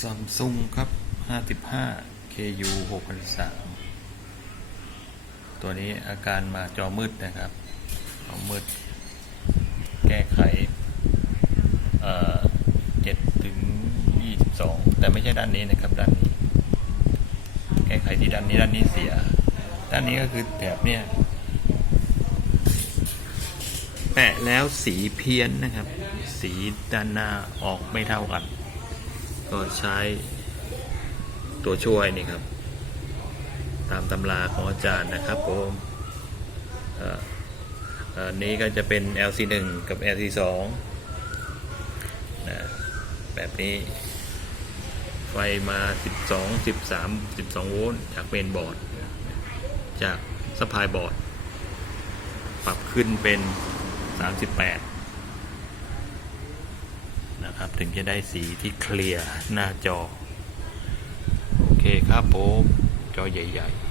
ซัมซุงครับ 55 KU 6003ตัวนี้อาการมาจอมืดนะครับจอมืด แก้ไขเอ่อ7ถึง 22 แต่ไม่ใช่ด้านนี้นะครับ ด้านนี้ แก้ไขที่ด้านนี้ ด้านนี้เสีย ด้านนี้ก็คือแถบเนี่ย แปะแล้วสีเพี้ยนนะครับ สีด้านหน้าออกไม่เท่ากัน ก็ใช้ตัวช่วยนี่ครับ ตามตำราของอาจารย์นะครับผมอ่อเอ่อนี้ก็จะเป็น LC1 กับ LC2 นะแบบนี้ ไฟมา 12 13 12 โวลต์จากเมนบอร์ด จากสปายบอร์ด ปรับขึ้นเป็น 38 ถึงจะได้สีที่เคลียร์หน้าจอ โอเคครับผม จอใหญ่ ๆ